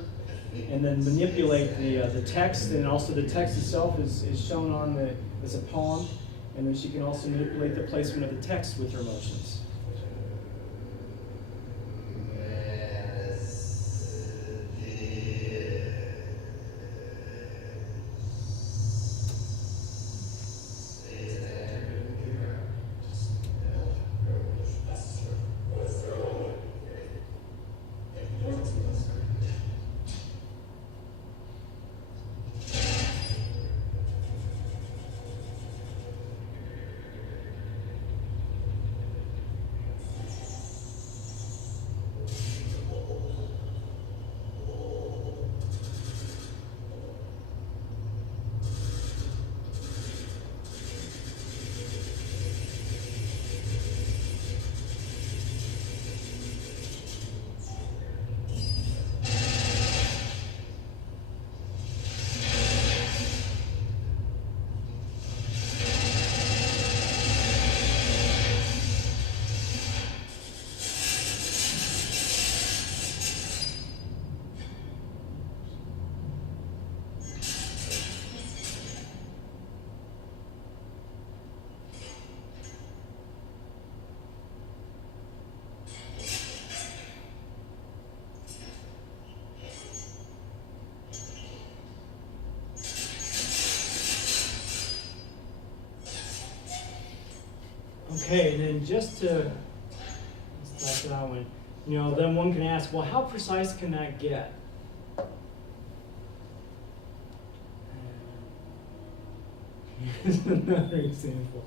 and then manipulate the text, and also the text itself is shown on as a poem, and then she can also manipulate the placement of the text with her motions. Okay, and then just to stop that one, then one can ask, well, how precise can that get? Here's another example.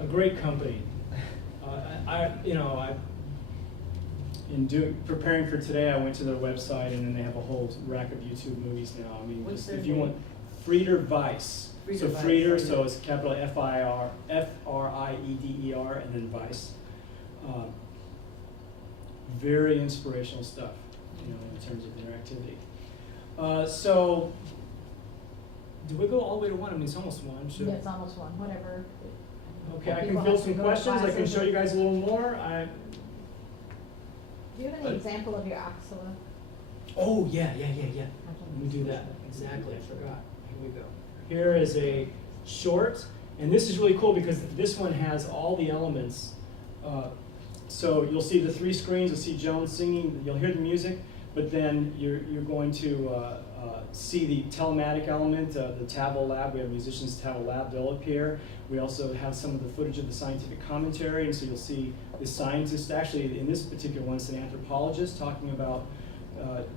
A great company. Preparing for today, I went to their website, and then they have a whole rack of YouTube movies now. I mean, What's just their if you name? want, Frieder Weiss. So Frieder, so it's capital F-R-I-E-D-E-R, and then Vice. Very inspirational stuff, you know, in terms of interactivity. So, do we go all the way to one? I mean, it's almost one. Yeah, it's almost one, whatever. Okay, I People can field have to some go to questions. I can classes show or- you guys a little more. Do you have any example of your axilla? Oh, yeah. Let me do that. Exactly, I forgot. Here we go. Here is a short, and this is really cool because this one has all the elements. So you'll see the 3 screens, you'll see Joan singing, you'll hear the music, but then you're going to see the telematic element, the Tavel lab. We have musicians Tavel lab, they'll appear. We also have some of the footage of the scientific commentary, and so you'll see the scientist, actually in this particular one, it's an anthropologist talking about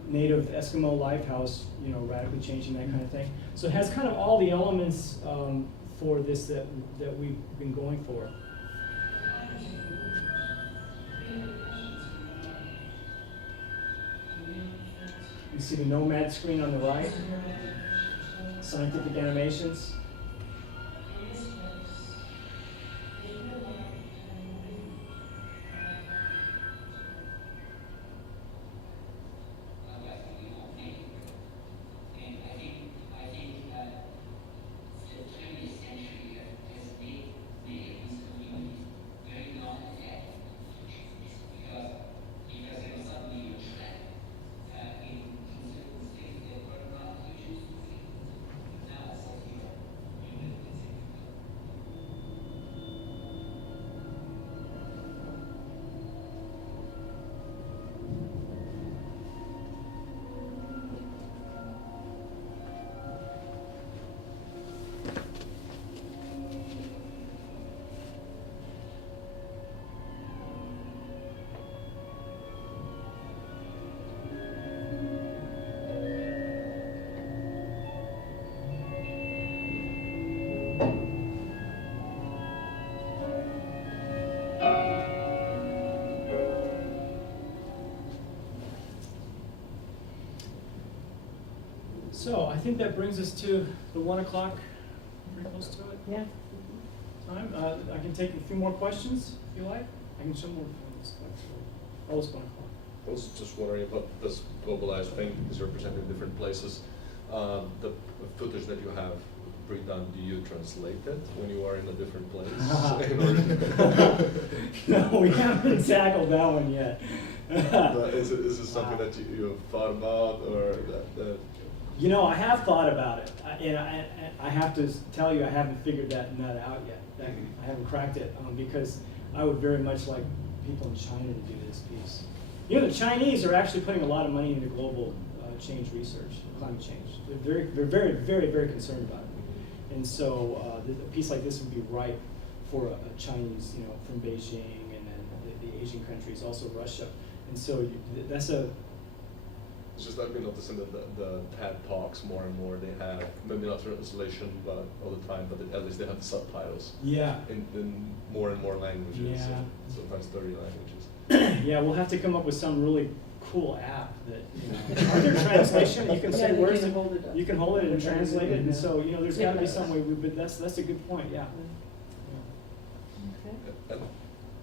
native Eskimo life, how it's, you know, radically changing, that kind of thing. So it has kind of all the elements for this that we've been going for. You see the Nomad screen on the right, scientific animations. So I think that brings us to the 1 o'clock, pretty close to it. Yeah. Time. I can take a few more questions if you like. I can show more. Almost 1 o'clock. I was just wondering about this globalized thing because you're presented in different places. The footage that you have pre-done, do you translate it when you are in a different place? In order No, we haven't tackled that one yet. is it something that you've thought about, or that You know, I have thought about it, and I have to tell you, I haven't figured that out yet. I haven't cracked it, because I would very much like people in China to do this piece. You know, the Chinese are actually putting a lot of money into global change research, climate change. They're very concerned about it. And so a piece like this would be right for a Chinese, you know, from Beijing, and then the Asian countries, also Russia. And so that's a... It's just I've been noticing that the TED Talks more and more, they have, maybe not translation but all the time, but at least they have the subtitles. Yeah. In more and more languages, Yeah. and sometimes 30 languages. Yeah, we'll have to come up with some really cool app that, you know, are there translation? You can say Yeah, words, you can hold it up. you can hold it and translate it, and so, you know, there's gotta be Yeah. some way, but that's a good point, yeah. Okay. And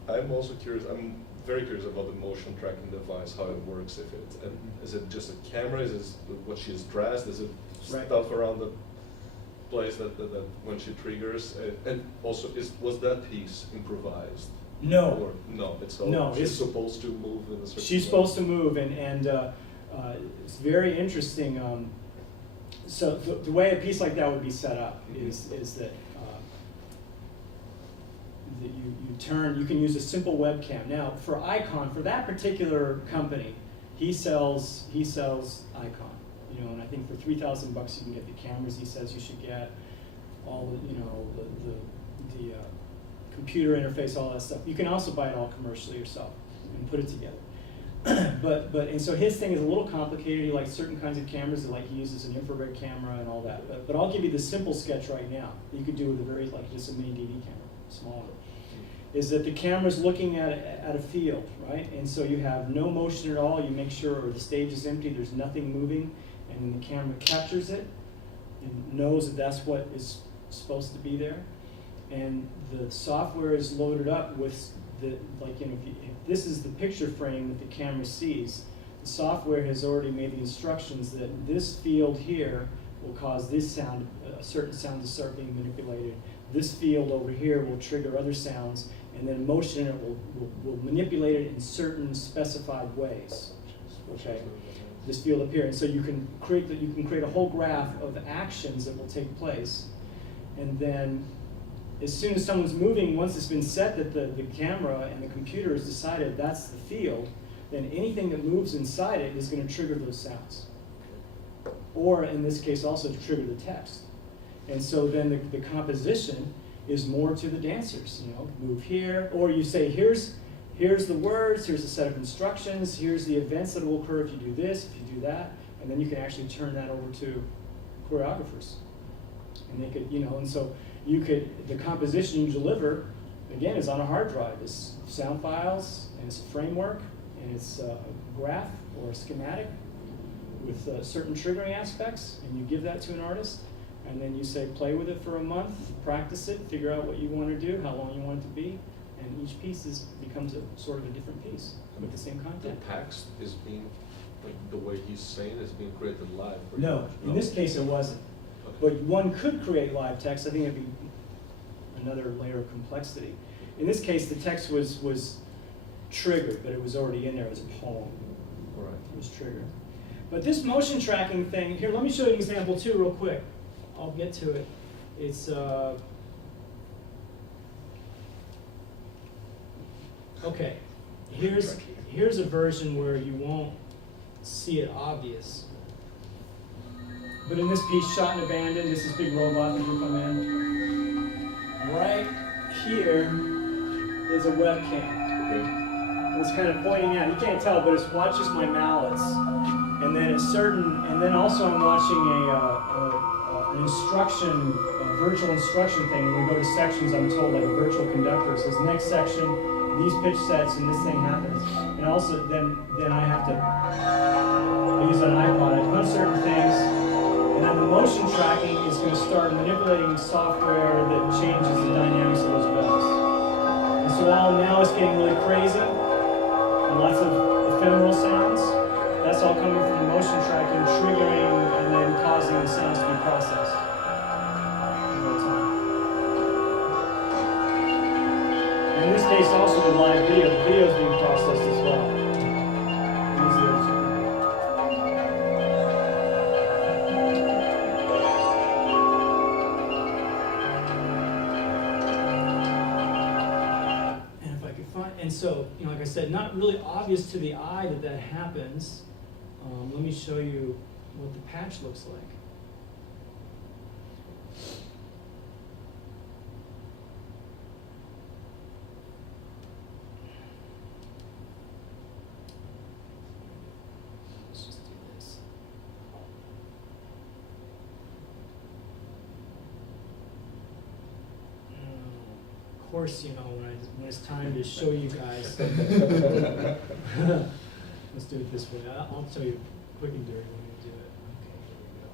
I'm also curious, I'm very curious about the motion tracking device, how it works, and is it just a camera, is it what she's dressed, is it Right. stuff around the place that when she triggers, and also, was that piece improvised? No. Or, no, it's all, No, she's it's- supposed to move in a certain She's way? supposed to move, and it's very interesting. So the way a piece like that would be set up is that that you can use a simple webcam. Now for Icon, for that particular company, he sells Icon, you know, and I think for $3,000 you can get the cameras he says you should get, all the, you know, the computer interface, all that stuff. You can also buy it all commercially yourself and put it together. but and so his thing is a little complicated. He likes certain kinds of cameras, like he uses an infrared camera and all that. But I'll give you the simple sketch right now. You could do with a very, like just a mini DV camera, smaller. Is that the camera's looking at a field, right? And so you have no motion at all. You make sure, or the stage is empty, there's nothing moving, and then the camera captures it and knows that that's what is supposed to be there. And the software is loaded up with if this is the picture frame that the camera sees, the software has already made the instructions that this field here will cause this sound, a certain sound to start being manipulated. This field over here will trigger other sounds, and then motion in it will manipulate it in certain specified ways. Okay, this field up here, and so you can create a whole graph of actions that will take place, and then as soon as someone's moving, once it's been set that the camera and the computer has decided that's the field, then anything that moves inside it is going to trigger those sounds, or in this case also to trigger the text. And so then the composition is more to the dancers, move here, or you say here's the words, here's a set of instructions, here's the events that will occur if you do this, if you do that, and then you can actually turn that over to choreographers. And they could, and so the composition you deliver, again, is on a hard drive. It's sound files, and it's a framework, and it's a graph or a schematic with certain triggering aspects, and you give that to an artist, and then you say, play with it for a month, practice it, figure out what you want to do, how long you want it to be, and each piece becomes a sort of a different piece with the same The content. text is being, like the way he's saying, is being created live. pretty No, much. in this case it wasn't. But one could create live text. I think it'd be another layer of complexity. In this case, the text was triggered, but it was already in there as a poem. Right. It was triggered. But this motion tracking thing, here, let me show you an example too real quick. I'll get to it. It's, okay, here's a version where you won't see it obvious. But in this piece, Shot and Abandoned, this is big robot that will come in. Right here is a webcam. And it's kind of pointing out, you can't tell, but it watches my mallets. And then and then also I'm watching an instruction, a virtual instruction thing. When we go to sections, I'm told like a virtual conductor. It says next section, these pitch sets, and this thing happens. And also then I have to use an iPod. I punch certain things. And then the motion tracking is going to start manipulating software that changes the dynamics of those bells. And so now it's getting really crazy, and lots of ephemeral sounds. That's all coming from the motion tracking, triggering, and then causing the sounds to be processed in real time. And in this case, also the live video, the video is being processed as well. These are the two. And so, like I said, not really obvious to the eye that happens. Let me show you what the patch looks like. Let's just do this. Of course, when it's time to show you guys. Let's do it this way. I'll tell you quick and dirty when we do it. Okay, here we go.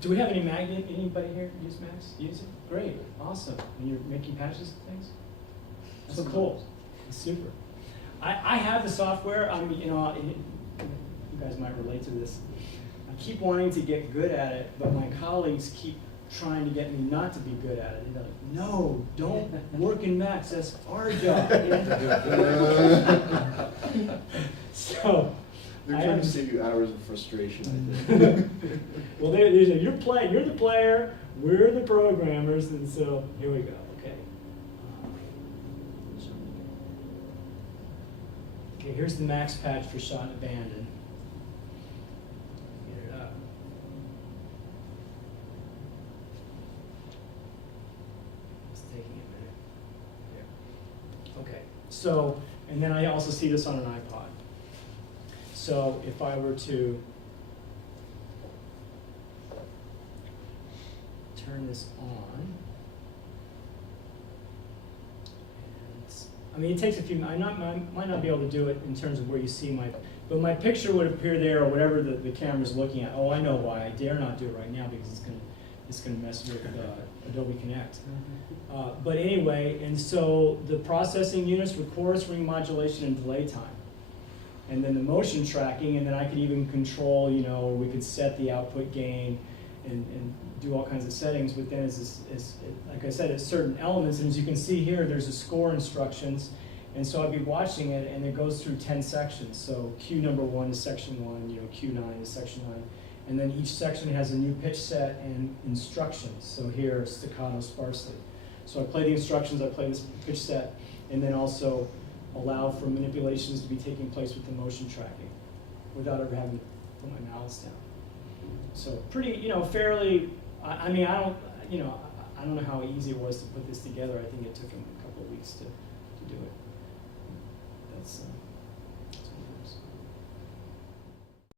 Do we have any magnet? Anybody here use Max? Use it? Great, awesome. And you're making patches and things? That's so cool. It's super. I have the software. You guys might relate to this. I keep wanting to get good at it, but my colleagues keep trying to get me not to be good at it. They're like, no, don't work in Max, that's our job. So They're trying to save you hours of frustration, I think. Well, you're the player, we're the programmers, and so here we go. Okay. Okay, here's the Max patch for Shot and Abandoned. Get it up. It's taking a minute. Here. Okay. So, and then I also see this on an iPod. So if I were to turn this on, and it takes a few. I might not be able to do it in terms of where you see my, But my picture would appear there, or whatever the camera's looking at. Oh, I know why. I dare not do it right now because it's gonna mess with Adobe Connect. But anyway, and so the processing units with chorus, ring modulation, and delay time. And then the motion tracking, and then I could even control, you know, we could set the output gain and do all kinds of settings. But then like I said, it's certain elements, and as you can see here, there's a score instructions. And so I'd be watching it, and it goes through 10 sections. So cue number 1 is section 1, you know, cue 9 is section 9. And then each section has a new pitch set and instructions. So here, staccato sparsely. So I play the instructions, I play this pitch set, and then also allow for manipulations to be taking place with the motion tracking without ever having to put my mouths down. So pretty, you know, fairly, I mean, I don't know how easy it was to put this together. I think it took him a couple of weeks to do it. That's